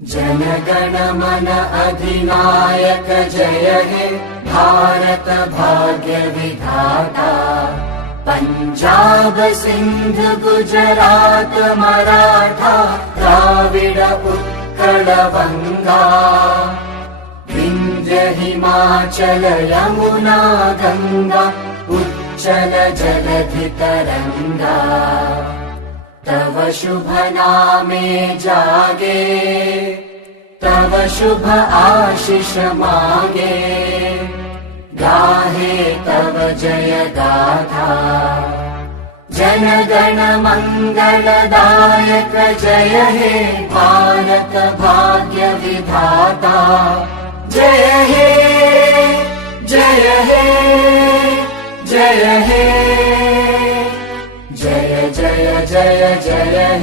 जनगण मन अधिनायक जय हे भारत भाग्य विधाता। पंजाब सिंध गुजरात मराठा द्राविड उत्कल बंगा। विंध्य हिमाचल यमुना गंगा उच्चल जलधि तरंगा। तव शुभ नामे जागे तव शुभ आशीष मागे। गाहे तव जय गाथा जनगण मंगलदायक जय हे भारत भाग्य विधाता। जय हे जय हे जय हे जय जय जय जय हे।